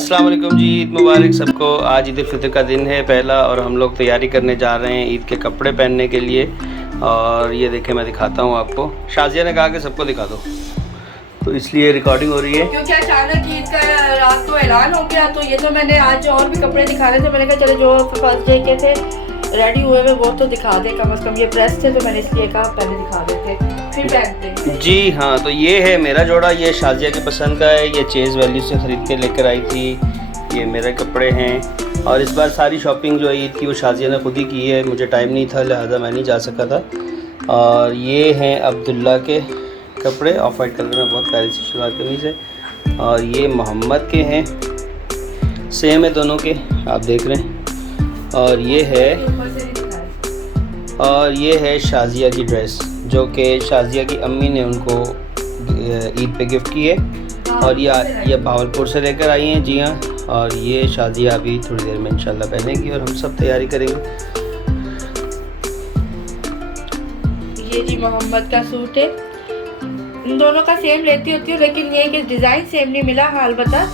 अस्सलाम वालेकुम जी, ईद मुबारक सबको। आज ईद उल फितर का दिन है पहला और हम लोग तैयारी करने जा रहे हैं ईद के कपड़े पहनने के लिए। और ये देखें मैं दिखाता हूँ आपको। शाजिया ने कहा कि सबको दिखा दो, तो इसलिए रिकॉर्डिंग हो रही है क्योंकि अचानक ईद का रात को ऐलान हो गया। तो ये तो मैंने आज और भी कपड़े दिखाने थे, मैंने कहा चलो जो फर्स्ट डे के थे रेडी हुए हुए वो तो दिखा दे, कम से कम ये प्रेस थे तो मैंने इसलिए कहा पहले दिखा देते फिर पहनते। जी हाँ, तो ये है मेरा जोड़ा, ये शाजिया की पसंद का है, ये चेज़ वैल्यू से ख़रीद के लेकर आई थी। ये मेरे कपड़े हैं और इस बार सारी शॉपिंग जो है ईद की वो शाजिया ने खुद ही की है, मुझे टाइम नहीं था लिहाजा मैं नहीं जा सका था। और ये हैं अब्दुल्ला के कपड़े, ऑफ वाइट कलर में, बहुत प्यारी सी शलवार कमीज़ है। और ये मोहम्मद के हैं, सेम है दोनों के, आप देख रहे हैं। और ये है शाजिया की ड्रेस जो कि शाजिया की अम्मी ने उनको ईद पे गिफ्ट की है। और ये भावलपुर से लेकर आई हैं। जी हाँ, और ये शाजिया अभी थोड़ी देर में इंशाल्लाह पहनेगी और हम सब तैयारी करेंगे। ये जी मोहम्मद का सूट है, इन दोनों का सेम लेती होती हूँ लेकिन ये कि डिज़ाइन सेम नहीं मिला, हाँ अलबत्ता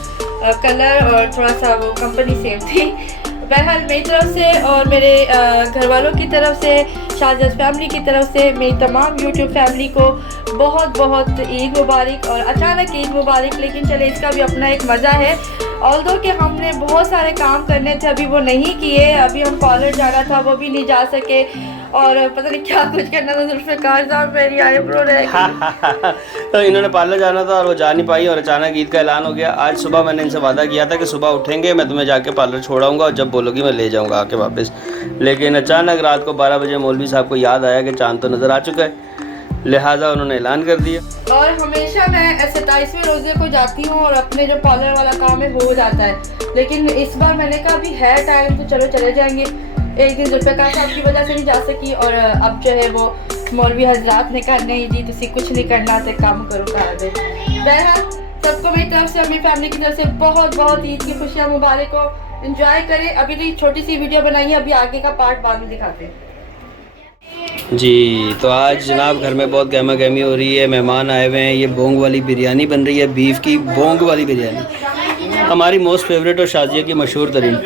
कलर और थोड़ा सा वो कंपनी सेम थी। बहरहाल मेरी तरफ से और मेरे घर वालों की तरफ से, शाहजहां फैमिली की तरफ से, मेरी तमाम यूट्यूब फैमिली को बहुत बहुत ईद मुबारक। और अचानक ईद मुबारक, लेकिन चले इसका भी अपना एक मज़ा है। ऑल्दो कि हमने बहुत सारे काम करने थे अभी वो नहीं किए, अभी हम कॉलेज जाना था वो भी नहीं जा सके और पता नहीं क्या कुछ करना था। जुल्फ़िकार साहब मेरी आईब्रो रह गई तो इन्होंने पार्लर जाना था और वो जा नहीं पाई और अचानक ईद का ऐलान हो गया। आज सुबह मैंने इनसे वादा किया था कि सुबह उठेंगे मैं तुम्हें जाके पार्लर छोड़ाऊंगा और जब बोलोगी मैं ले जाऊंगा आके वापस। लेकिन अचानक रात को 12 बजे मौलवी साहब को याद आया कि चांद तो नज़र आ चुका है, लिहाजा उन्होंने ऐलान कर दिया। और हमेशा मैं 27वें रोज़े को जाती हूँ और अपने जो पार्लर वाला काम है हो जाता है, लेकिन इस बार मैंने कहा अभी है टाइम तो चलो चले जाएंगे। एक दिन जुल्फ़िकार साहब की वजह से नहीं जा सकी और अब जो है वो मौलवी हजरात ने कहा नहीं जी तुसी कुछ नहीं करना तो काम करो कहा दे। बहरहाल सबको मेरी तरफ से, अपनी फैमिली की तरफ से बहुत बहुत ईद की खुशियाँ मुबारक हो। एंजॉय करें। अभी तो छोटी सी वीडियो बनाई है, अभी आगे का पार्ट बाद में दिखाते हैं। जी तो आज जनाब घर में बहुत गहमा गहमी हो रही है, मेहमान आए हुए हैं। ये बोंग वाली बिरयानी बन रही है, बीफ की बोंग वाली बिरयानी, हमारी मोस्ट फेवरेट और शाजिया की मशहूर तरीन।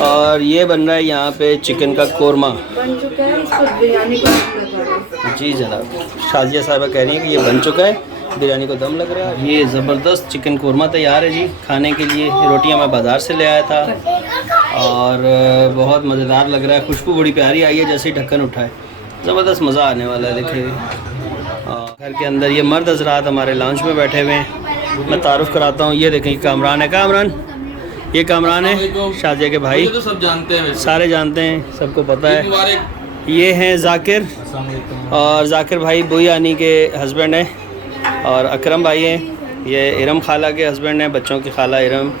और ये बन रहा है यहाँ पे चिकन का कोरमा बन चुका है, इसको बिरयानी को जी जनाब, शाजिया साहबा कह रही हैं कि ये बन चुका है, बिरयानी को दम लग रहा है। ये ज़बरदस्त चिकन कोरमा तैयार है जी खाने के लिए। रोटियाँ मैं बाज़ार से ले आया था और बहुत मज़ेदार लग रहा है, खुशबू बड़ी प्यारी आई है जैसे ही ढक्कन उठाए, ज़बरदस्त मज़ा आने वाला है। देखिए घर के अंदर ये मर्द हजरात हमारे लॉन्च में बैठे हुए हैं, मैं तारुफ कराता हूँ। ये देखें कामरान है, कामरान ये कामरान है शाजिया के भाई, तो सब जानते हैं, सारे जानते हैं, सबको पता है। ये हैं जाकिर, और जाकिर भाई बुयानी के हस्बैंड हैं, और अकरम भाई हैं, ये इरम खाला के हस्बैंड हैं, बच्चों की खाला इरम।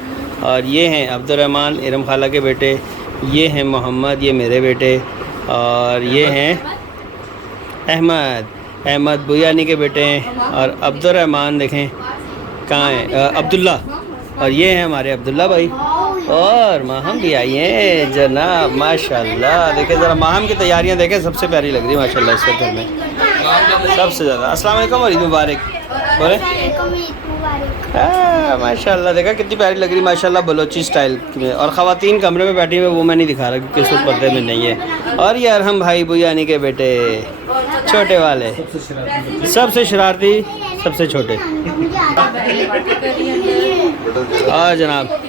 और ये हैं अब्दुर्रहमान, इरम खाला के बेटे। ये हैं मोहम्मद, ये मेरे बेटे। और ये हैं अहमद, अहमद बुयानी के बेटे हैं। और अब्दुर्रहमान देखें कहाँ है, अब्दुल्ला। और ये हैं हमारे अब्दुल्ला भाई। और माहम भी आई हैं जनाब, माशाल्लाह। देखें ज़रा माहम की तैयारियां देखें, सबसे प्यारी लग रही है माशाल्लाह इस वक्त में सबसे ज़्यादा। अस्सलाम वालेकुम और ईद मुबारक बोले। हाँ माशाल्लाह, देखा कितनी प्यारी लग रही माशाल्लाह बलोची स्टाइल में। और ख़वातीन कमरे में बैठी हुई, वो मैं नहीं दिखा रहा क्योंकि इस वक्त पर्दे में नहीं है। और ये अरहम भाई बुयानी के बेटे, छोटे वाले, सबसे शरारती, सबसे छोटे। हाँ जनाब,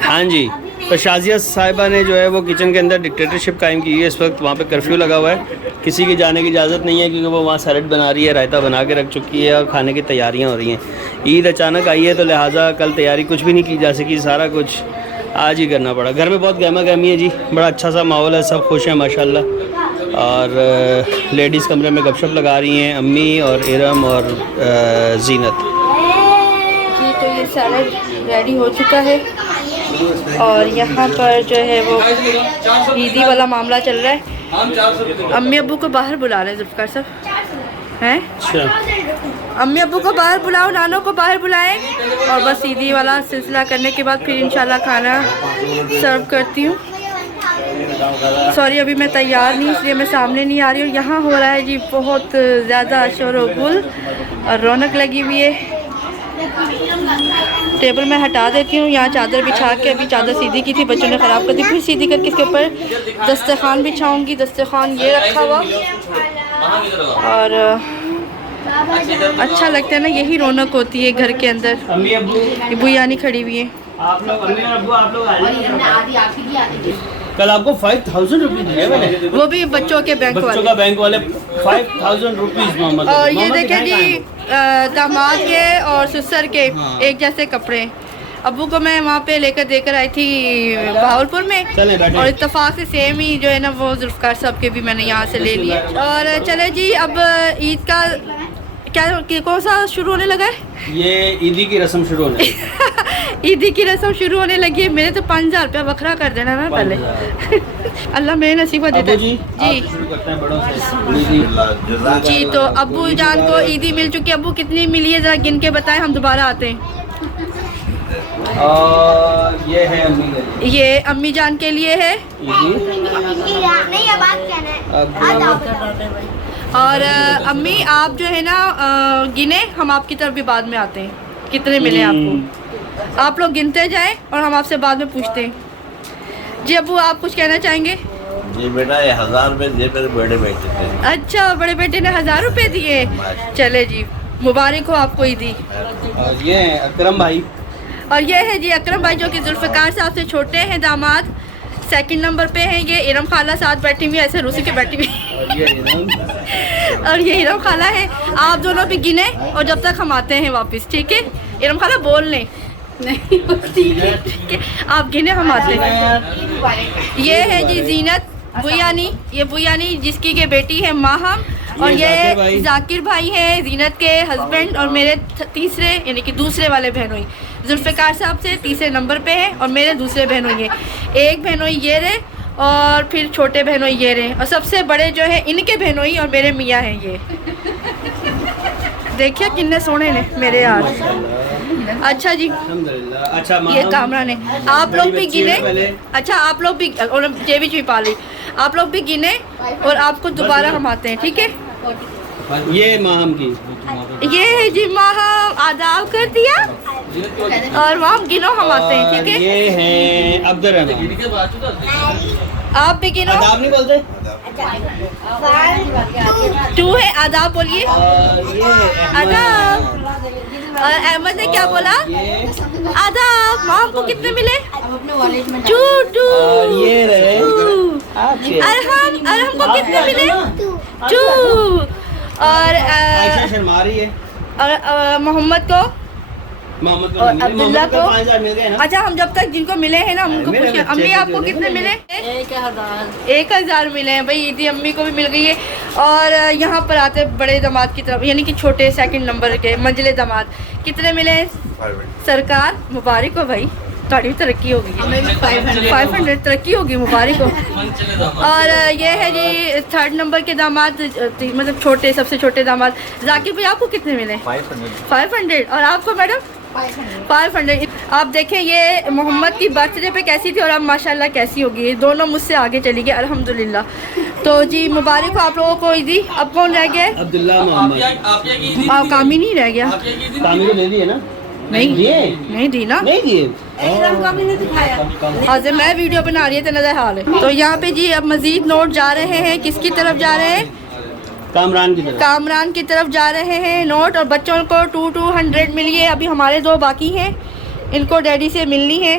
हाँ जी। तो शाजिया साहिबा ने जो है वो किचन के अंदर डिक्टेटरशिप कायम की है। इस वक्त वहाँ पे कर्फ्यू लगा हुआ है, किसी की जाने की इजाज़त नहीं है क्योंकि वो वहाँ सैलेड बना रही है, रायता बना के रख चुकी है और खाने की तैयारियाँ हो रही हैं। ईद अचानक आई है तो लिहाजा कल तैयारी कुछ भी नहीं की जा सकी, सारा कुछ आज ही करना पड़ा। घर में बहुत गहमा गहमी है जी, बड़ा अच्छा सा माहौल है, सब खुश हैं माशाल्लाह। और लेडीज़ कमरे में गपशप लगा रही हैं, अम्मी और इरम और जीनत जी। तो ये सैलेड रेडी हो चुका है और यहाँ पर जो है वो ईदी वाला मामला चल रहा है। अम्मी अब्बू को बाहर बुला रहे हैं जुल्फ़िकार साहब हैं। अच्छा, अम्मी अब्बू को बाहर बुलाओ, नानों को बाहर बुलाएं और बस ईदी वाला सिलसिला करने के बाद फिर इंशाल्लाह खाना सर्व करती हूँ। सॉरी अभी मैं तैयार नहीं इसलिए मैं सामने नहीं आ रही हूँ। यहाँ हो रहा है जी बहुत ज़्यादा शोर व गुल और रौनक लगी हुई है। टेबल मैं हटा देती हूँ। यहाँ चादर बिछा के अभी चादर सीधी की थी, बच्चों ने ख़राब कर दी, फिर सीधी करके इसके ऊपर दस्तरखान बिछाऊँगी। दस्तरखान ये रखा हुआ और अच्छा लगता है ना, यही रौनक होती है घर के अंदर। अम्मी अब्बू बुयानी खड़ी हुई है। आप लोग, अम्मी और अब्बू आप लोग आ जाइए। कल आपको 5000 रुपीज़ दिए मैंने, वो भी बच्चों के बैंक बच्चों वाले। का बैंक वाले 5000 रुपीज़ मोहम्मद। और ये देखें जी दामाद के और ससुर के एक जैसे कपड़े। अब्बू को मैं वहाँ पे लेकर देकर आई थी बहावलपुर में, चले बैठे। और इत्तेफाक से सेम ही जो है ना वो जुल्फ़कार साहब के भी मैंने यहाँ से ले लिए। और चले जी, अब ईद का क्या कौन सा शुरू होने लगा है? ये ईदी की रस्म शुरू होने लगी। ईदी की रस्म शुरू होने लगी है। मेरे तो 5000 रुपया बखरा कर देना ना पहले। अल्लाह मेरे नसीबा देता है। जी जी शुरू करते हैं बड़ों से। जी, तो अब्बू जान को ईदी मिल चुकी है। अब्बू कितनी मिली है ज़रा गिन के बताएं, हम दोबारा आते हैं। और ये है अम्मी के लिए, ये अम्मी जान के लिए है। और अम्मी आप जो है ना गिने, हम आपकी तरफ भी बाद में आते हैं। कितने मिले आपको, आप लोग गिनते जाएं और हम आपसे बाद में पूछते हैं। जी अब्बू आप कुछ कहना चाहेंगे? जी बेटा, ये 1000 रुपये दिए मेरे बड़े बेटे थे। अच्छा, बड़े बेटे ने 1000 रुपये दिए। चले जी, मुबारक हो आपको ईदी। और ये है अकरम भाई। और ये है जी अकरम भाई, जो कि जुल्फ़िकार साहब से छोटे हैं दामाद। सेकंड नंबर पे हैं ये। इरम खाला साथ बैठी हुई है, ऐसे रूसी के बैठी हुई। और ये इरम खाला है। आप दोनों भी गिने और जब तक हम आते हैं वापस, ठीक है? इरम खाला बोल लें। नहीं ठीक है, आप गिने, हम आते हैं। ये है जी जीनत बुयानी, ये बुयानी जिसकी के बेटी है माहम। और ये जाकिर भाई है, जीनत के हस्बैंड और मेरे तीसरे यानी कि दूसरे वाले बहनोई। जुल्फ़िकार साहब से तीसरे नंबर पे है और मेरे दूसरे बहनोई है। एक बहनोई ये रहे और फिर छोटे बहनोई ये रहे, और सबसे बड़े जो है इनके बहनोई और मेरे मियाँ हैं ये। देखिए कितने सोने ने मेरे यार। अच्छा जी, अल्हम्दुलिल्लाह। अच्छा ये कामरा ने आप लोग भी गिने। अच्छा आप लोग भी, और ये भी छुपा ली, आप लोग भी गिने और आपको दोबारा हम आते हैं, ठीक है? ये माहम की, ये है जी माहम, आदाब कर दिया और वहाँ गिनो, हम आते हैं, ठीक है? ये है अब्दुर्रहमान। आप भी गिनो। आदाब नहीं बोलते? 2 है, आदाब बोलिए। ये आदाब। और अहमद ने क्या बोला? आदाब। माम को कितने मिले? 2। ये रहे अरहम को कितने मिले? 2। और आयशा शर्मा रही है। और मोहम्मद को मोहम्मद और अब्दुल्ला को। 5000 मिल गए ना। अच्छा, हम जब तक जिनको मिले हैं ना उनको मेरे पूछे। बच्चे अम्मी को आपको जो कितने मिले? 1000 मिले हैं भाई। ईदी अम्मी को भी मिल गई है। और यहाँ पर आते बड़े दामाद की तरफ, यानी कि छोटे सेकंड नंबर के मंजिले दामाद, कितने मिले हैं? सरकार मुबारक हो भाई, थोड़ी तरक्की होगी। 500 तरक्की होगी, मुबारक हो। और ये है जी थर्ड नंबर के दामाद, मतलब छोटे, सबसे छोटे दामाद जाकिर भाई। आपको कितने मिले? 500। और आपको मैडम? 500। आप देखें ये मोहम्मद की बर्थडे पे कैसी थी और अब माशाल्लाह कैसी होगी। दोनों मुझसे आगे चली गई अल्हम्दुलिल्लाह। तो जी मुबारक हो आप लोगों को ईदी। अब कौन रह गया? अब्दुल्ला मोहम्मद। कामी नहीं रह गया। कामी को दे दिए ना? नहीं दिए? नहीं दी ना। नहीं दिए। हाजिर मैं वीडियो बना रही है, नजर हाल है। तो यहाँ पे जी अब मजीद नोट जा रहे हैं। किसकी तरफ जा रहे हैं? कामरान की तरफ। कामरान की तरफ जा रहे हैं नोट। और बच्चों को 200 मिली है। अभी हमारे 2 बाकी हैं, इनको डैडी से मिलनी है।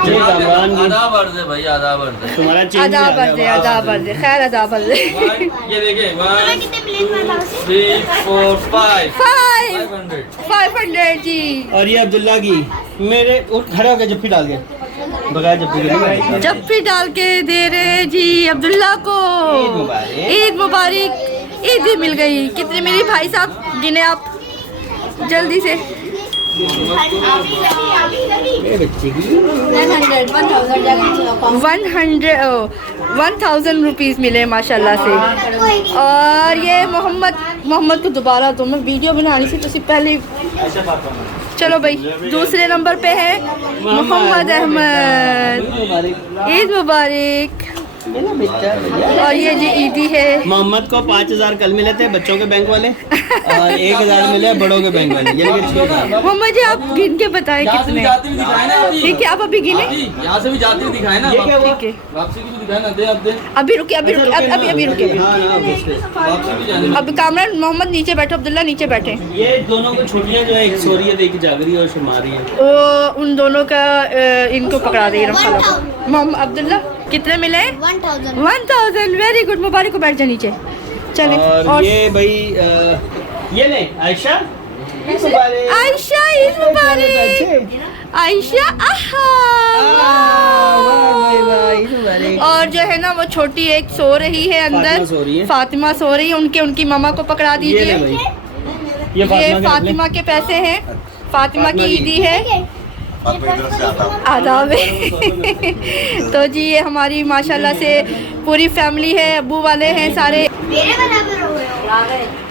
कामरान की आधा बढ़ दे भाई, आधा बढ़ दे। तुम्हारा चेंज आधा बज दे, आधा बज दे, खैर आधा बज दे। ये देखिए 1 2 3 4 5 500 जी। और ये अब्दुल्ला की, मेरे उठ खड़े हो गए जप्फी डाल के, बगैर जप्फी के जप्फी डाल के दे रहे जी अब्दुल्ला को। ईद मुबारक। ईद मुबारक। ईद मिल गई। कितनी मिली भाई साहब, गिने आप जल्दी से। मेरे बच्चे की 1000 रुपीज़ मिले माशाल्लाह से। और ये मोहम्मद को दोबारा तो मैं वीडियो बनानी थी, तो उससे पहले चलो भाई दूसरे नंबर पे है मोहम्मद अहमद। ईद मुबारक। और ये जी ईदी है। मोहम्मद को 5,000 कल मिले थे बच्चों के बैंक वाले और 1,000 मिले बड़ों के बैंक वाले, यानी कि 6,000। मोहम्मद जी आप गिन के बताएं यहाँ से भी कितने। जाते हुए दिखाए ना अभी। ठीक है आप अभी गिने। यहाँ से भी जाते हुए दिखाए ना। ये क्या हुआ? ठीक है वापसी की भी दिखाए ना, दे अब दे। अभी रुके अभी रुके अभी रुके। हाँ ना, obviously। वापसी भी जाने। अब कामरान मोहम्मद नीचे बैठो, अब्दुल्ला नीचे बैठे। ये दोनों को छुट्टियां जो है, एक सो रही है तो एक जाग रही है और शुमा रही है। वो उन दोनों का इनको पकड़ा दे इरम खाला को। मोहम्मद अब्दुल्ला कितने मिले? 1000। वेरी गुड, मुबारक को बैठ जा नीचे। चले और ये भाई ये ले आयशा आयशा ईद मुबारक। आयशा और जो है ना वो छोटी एक सो रही है अंदर, फातिमा सो रही है। उनकी मम्मा को पकड़ा ये ले दीजिए। भाई, ये फातिमा के पैसे हैं, फातिमा की ईदी है। आदाब है। तो जी ये हमारी माशाल्लाह से पूरी फैमिली है, अब्बू वाले हैं सारे।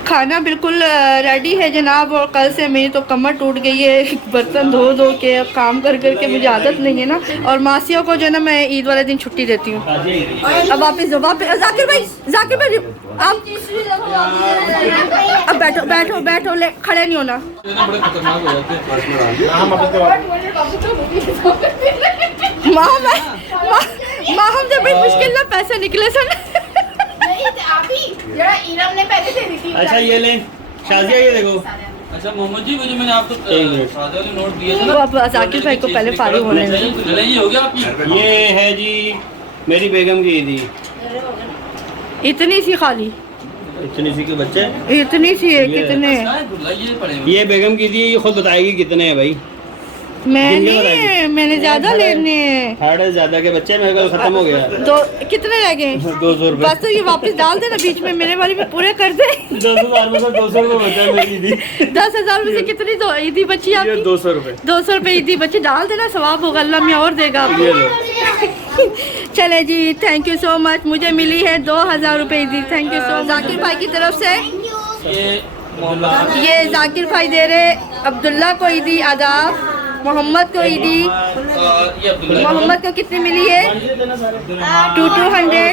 खाना बिल्कुल रेडी है जनाब। और कल से मेरी तो कमर टूट गई है बर्तन धो धो के, काम कर कर के मुझे आदत नहीं है ना। और मासियों को जो है ना मैं ईद वाले दिन छुट्टी देती हूँ। अब वापस जाकिर भाई आप अब बैठो बैठो बैठो, ले खड़े नहीं होना। बड़े खतरनाक हो जाते हैं। माँ हमसे बड़ी मुश्किल ना पैसे निकले सन। अच्छा ये ले शाजिया, ये देखो। अच्छा मोहम्मद जी, वो जो मैंने आपको सादे वाले नोट दिए थे वो ना, अब जाकिर भाई को पहले फारिग होने दें। लड़ाई हो गया आपकी। ये है जी मेरी बेगम की ईदी। इतनी सी खाली, इतनी सी के बच्चे, इतनी सी है कितने? ये पड़े हुए। ये बेगम की ईदी, ये खुद बताएगी कितने हैं भाई। मैंने ज्यादा लेने हैं। 1,500 ज्यादा के बच्चे, मेरे को खत्म हो गया। तो कितने रह गए? 200 रुपए। बस तो ये वापस डाल देना बीच में, मेरे वाली में पूरे कर दे। 10,000 में से 200 रुपए बचा है मेरी ईदी। 10,000 में से कितनी तो ईदी बची ये आपकी? 200 रुपए। 200 रुपए ईदी बची, डाल देना, सवाब होगा, अल्लाह में और देगा ये आपको। लो। चले जी, थैंक यू सो मच। मुझे मिली है 2,000 रुपए ईदी। Thank you so much Zakir भाई की तरफ से। ये जाकिर भाई दे रहे अब्दुल्ला को ईदी आदाब, मोहम्मद को ईदी। मोहम्मद को कितनी मिली है? 200।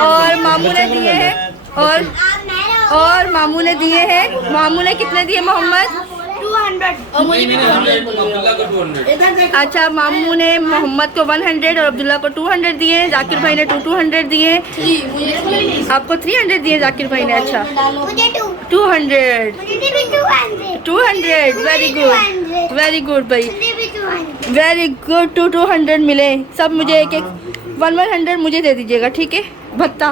और मामू ने दिए हैं, और मामू ने दिए हैं। मामू ने कितने दिए मोहम्मद? 200। और मुझे भी 200। अच्छा मामू ने मोहम्मद को 100 और अब्दुल्ला को 200 दिए। जाकिर भाई ने 200 दिए। आपको 300 दिए जाकिर भाई ने। अच्छा 200। 200 वेरी गुड भाई, वेरी गुड। 200 मिले सब मुझे। एक 100 मुझे दे दीजिएगा, ठीक है? भत्ता।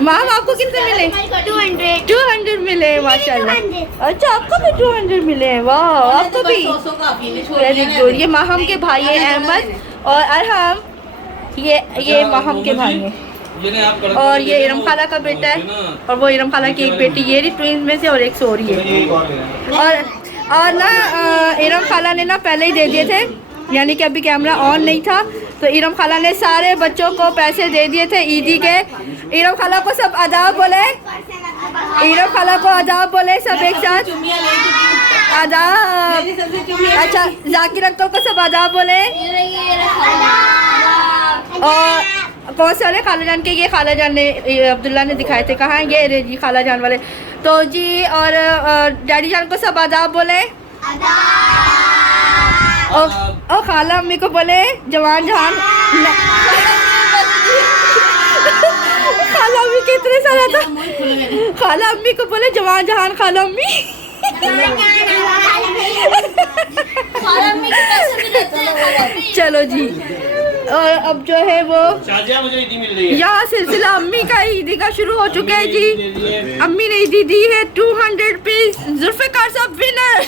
मैम आपको कितने मिले? 200 मिले माशाल्लाह। अच्छा आपको भी 200 मिले, वाह आपको भी वेरी गुड। ये माहम के भाई है अहमद और अरहम, ये माहम के भाई हैं। और ये इरम खाला का बेटा है, और वो इरम खाला की एक बेटी, ये रही ट्विंस में से, और एक सो रही है। और ना इरम खाला ने ना पहले ही दे दिए थे, यानी कि अभी कैमरा ऑन नहीं था, तो इरम खाला ने सारे बच्चों को पैसे दे दिए थे ईदी के। इरम खाला को सब आदाब बोले, इरम खाला को आदाब बोले सब एक साथ, आदाब। अच्छा जाकिर अंकल को सब आदाब बोले। और कौन से वाले खाला जान के? ये खाला जान ने, अब्दुल्ला ने दिखाए थे। कहाँ ये रे जी खाला जान वाले। तो जी और डैडी जान को सब आदाब बोले। और खाला अम्मी को बोले जवान जहान। खाला अम्मी के इतने सारा था। खाला अम्मी को बोले जवान जहान खाला अम्मी। चलो जी, और अब जो है वो मुझे ईदी मिल रही है। यहाँ सिलसिला अम्मी का ईदी का शुरू हो चुका है जी। अम्मी ने ईदी दी है 200 रुपीज। जुल्फिकार साहब विनर।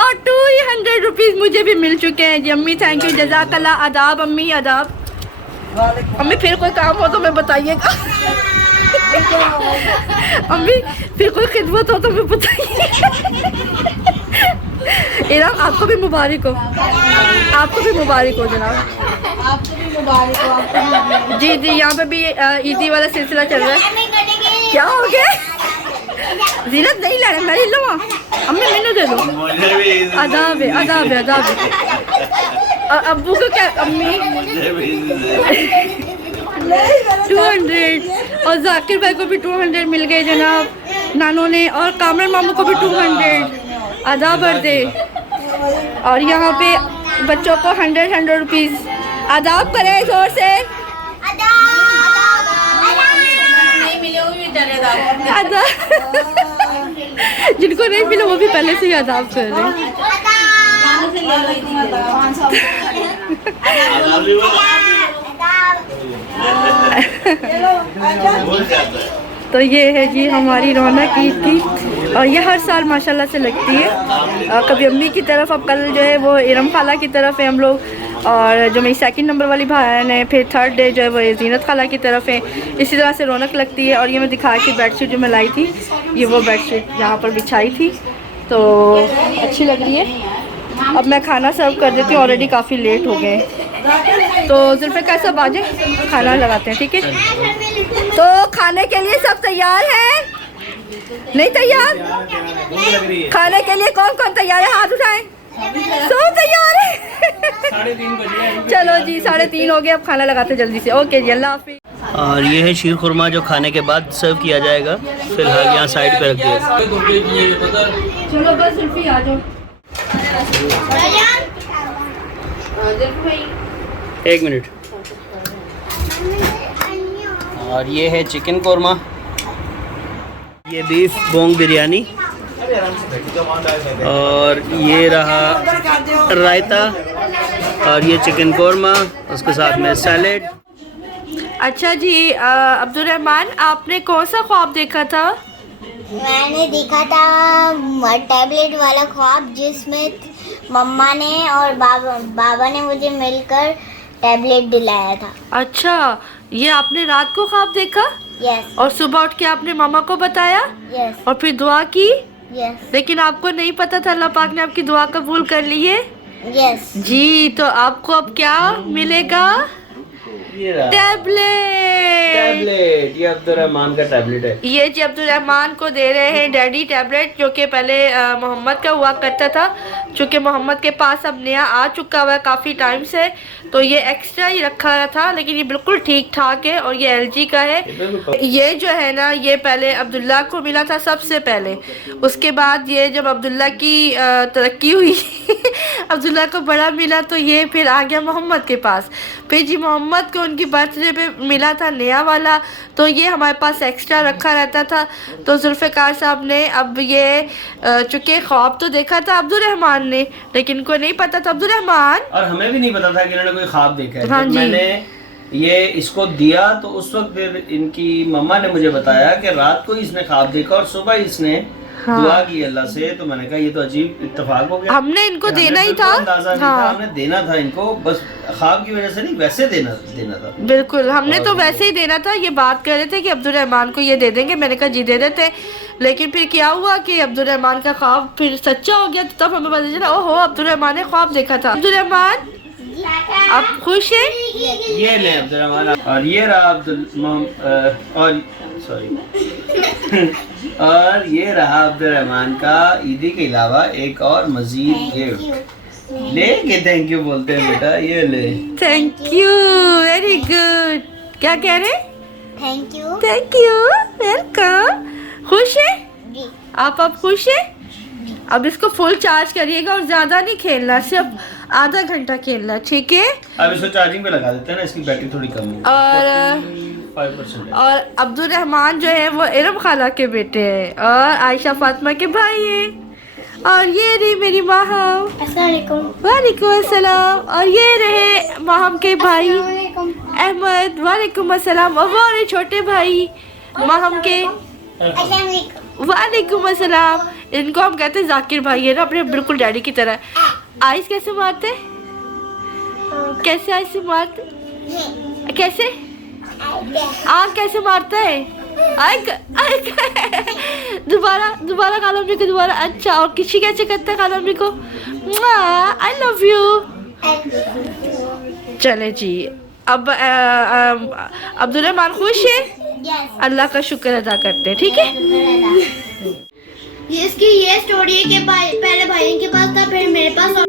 और 200 रुपीज मुझे भी मिल चुके हैं जी। अम्मी थैंक यू, जज़ाकल्लाह। आदाब अम्मी, आदाब। अम्मी फिर कोई काम हो तो मैं बताइएगा। अम्मी फिर कोई खिदमत हो तो मैं बताइए। इरम आपको भी मुबारक हो, आपको भी मुबारक हो जनाब, आपको भी मुबारक हो, आपको भी। जी जी यहाँ पे भी ईदी वाला सिलसिला चल रहा है। क्या हो गया? जीनत नहीं लेना, मैं लो अम्मी मैनू दे दो। आदाब है, आदाब है, आदाब है। और अब्बू को क्या, अम्मी 200 और जाकिर भाई को भी 200 मिल गए जनाब नानों ने, और कामरान मामू को भी 200 आधा बर्थडे। और यहाँ पे बच्चों को 100 रुपीज़। आदाब करें जोर से, आदाब। जिनको नहीं मिला वो भी पहले से ही आदाब कर रहे हैं। तो ये है जी हमारी रौनक ईद की, और ये हर साल माशाल्लाह से लगती है। कभी अम्मी की तरफ, अब कल जो है वो इरम खाला की तरफ है हम लोग, और जो मेरी सेकंड नंबर वाली बहन है, फिर थर्ड डे जो है वो जीनत खाला की तरफ है। इसी तरह से रौनक लगती है। और ये मैं दिखा कि बेडशीट जो मैं लाई थी, ये वो बेडशीट यहाँ पर बिछाई थी, तो अच्छी लग रही है। अब मैं खाना सर्व कर देती हूँ, ऑलरेडी काफ़ी लेट हो गए। तो जुल्फ़िकार साहब आ जाए, खाना लगाते हैं, ठीक है? तो खाने के लिए सब तैयार हैं? नहीं तैयार? खाने के लिए कौन कौन तैयार है? हाथ उठाएं। सब तैयार है? 3:30 बजे। चलो जी 3:30 हो गए, अब खाना लगाते जल्दी से। ओके जी, अल्लाह हाफिज़। और ये है शीर खुरमा जो खाने के बाद सर्व किया जाएगा। फिलहाल यहाँ साइड पे रख दिया। चलो बस जुल्फी आ जाओ। 1 मिनट। और ये है चिकन कोरमा, ये बीफ बोंग बिरयानी, और ये रहा रायता, और ये चिकन कोरमा, उसके साथ में सैलेड। अच्छा जी अब्दुल रहमान, आपने कौन सा ख्वाब देखा था? मैंने देखा था टैबलेट वाला ख्वाब, जिसमें मम्मा ने और बाबा ने मुझे मिलकर टैबलेट दिलाया था। अच्छा, ये आपने रात को ख्वाब देखा? यस। और सुबह उठ के आपने मामा को बताया? यस। और फिर दुआ की? यस। लेकिन आपको नहीं पता था अल्लाह पाक ने आपकी दुआ कबूल कर ली है? यस जी। तो आपको अब क्या मिलेगा? टैबलेट। ये अब्दुल रहमान का टैबलेट है। ये जी अब्दुल रहमान को दे रहे हैं डैडी टैबलेट, जो कि पहले मोहम्मद का हुआ करता था। चूँकि मोहम्मद के पास अब नया आ चुका हुआ है काफ़ी टाइम से, तो ये एक्स्ट्रा ही रखा था, लेकिन ये बिल्कुल ठीक ठाक है। और ये LG का है। ये जो है ना, ये पहले अब्दुल्ला को मिला था सबसे पहले। उसके बाद ये जब अब्दुल्ला की तरक्की हुई अब्दुल्ला को बड़ा मिला, तो ये फिर आ गया मोहम्मद के पास। फिर जी मोहम्मद को उनकी बर्थडे पे मिला था नया वाला, तो ये हमारे पास एक्स्ट्रा रखा रहता था। तो जुल्फ़िकार साहब ने अब ये चूँकि ख्वाब तो देखा था अब्दुल रहमान ने, लेकिन इनको नहीं पता था अब्दुल रहमान, और हमें भी नहीं पता था कि इन्होंने कोई ख्वाब देखा है। हाँ जब जी। मैंने ये इसको दिया तो उस वक्त फिर इनकी मम्मा ने मुझे बताया कि रात को इसने ख्वाब देखा और सुबह इसने दुआ की अल्लाह से। तो मैंने कहा ये तो अजीब इत्तेफाक हो गया। हमने इनको देना ही था। अंदाजा नहीं था, हमने देना था इनको, बस ख्वाब की वजह से नहीं, वैसे देना था। बिल्कुल, हमने तो वैसे ही देना था। ये बात कर रहे थे कि अब्दुल रहमान को ये दे देंगे, मैंने कहा जी दे देते। लेकिन फिर क्या हुआ कि अब्दुल रहमान का ख्वाब फिर सच्चा हो गया, तो तब हमें पता चला ओहो अब्दुल रहमान ने ख्वाब देखा था। अब्दुल रहमान आप खुश हैं? ये ले अब्दुल रहमान, और ये रहा और सॉरी और ये रहा अब्दुल रहमान का ईदी के अलावा एक और मजीद गिफ्ट। ले के थैंक यू बोलते हैं बेटा, ये ले। Thank you, very good. क्या कह रहे? Thank you. Thank you, welcome. खुश है आप? खुश है? अब इसको फुल चार्ज करिएगा और ज्यादा नहीं खेलना, सिर्फ आधा घंटा खेलना, ठीक है? अब इसको चार्जिंग पे लगा देते हैं ना, इसकी बैटरी थोड़ी कम है। और 5% है। और अब्दुल रहमान जो है वो इरम खाला के बेटे हैं, और आयशा फातिमा के भाई हैं। और ये रही मेरी माहम, वालेकुम अस्सलाम। और ये रहे माहम के भाई अहमद, वालेकुम अस्सलाम। और वो रहे छोटे भाई माहम के, वालेकुम अस्सलाम। इनको हम कहते हैं जाकिर भाई, है ना, अपने बिल्कुल डैडी की तरह। आइस कैसे मारते? कैसे आइस से मारते? कैसे? आँख कैसे मारता है? दोबारा काला अम्मी को दोबारा। अच्छा, और किसी कैसे करता है काला अम्मी को? I love you. चले जी, अब अब्दुल रहमान खुश है? अल्लाह का शुक्र अदा करते हैं, ठीक है? इसकी ये स्टोरी है कि पहले भाई के पास था, फिर मेरे पास।